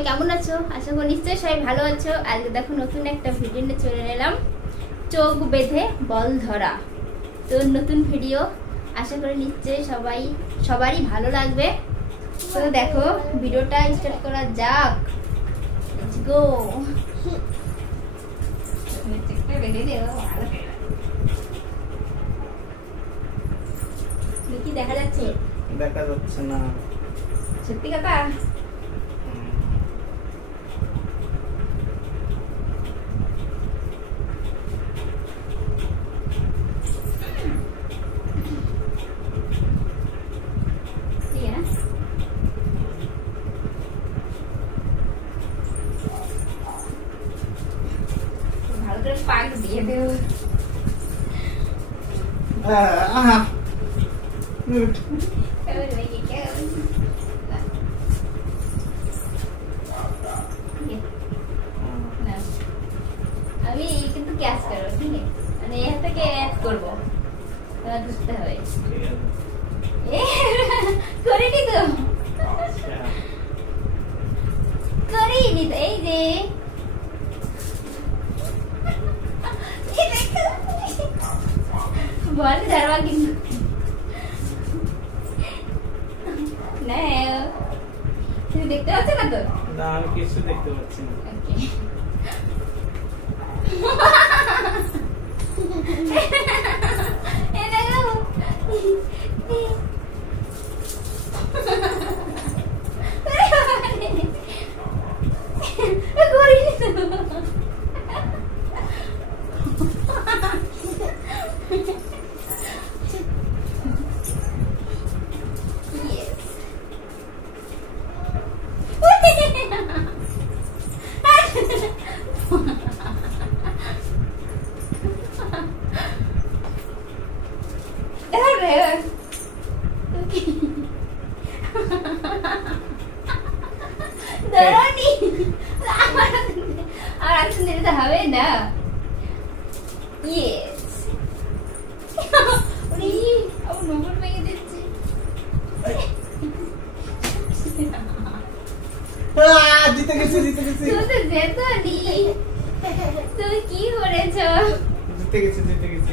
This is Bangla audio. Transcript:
সবাই কেমন আছো? আশা করি নিশ্চয়ই সবাই ভালো আছো। আজকে দেখো নতুন একটা ভিডিও নিয়ে চলে এলাম, চোখ বেঁধে বল ধরা। তো নতুন ভিডিও, আশা করি নিশ্চয়ই সবারই ভালো লাগবে। তো দেখো ভিডিওটা স্টার্ট করা যাক। Let's go. কি দেখা যাচ্ছে? দেখা যাচ্ছে না। সত্যি কথা? ভালো করে পাক দিয়ে দেব। আমি কিন্তু ক্যাচ করবো, ঠিক আছে? মানে এর থেকে অ্যাড করবো, ধরতে হবে। করিনি তো, করিনি তো। এই যে বল ধরবা কিন্তু না, তুমি দেখতে পাচ্ছ না তো? না, আমি কিছু দেখতে পাচ্ছি না। আর আনসার দিতে হবে না। ইয়েস, আমার নম্বর পেয়ে দিচ্ছি। জিতে গেছি, জিতে গেছি। তুমি তো জেতনি, তুমি কি করেছো? জিতে গেছি, জিতে গেছি।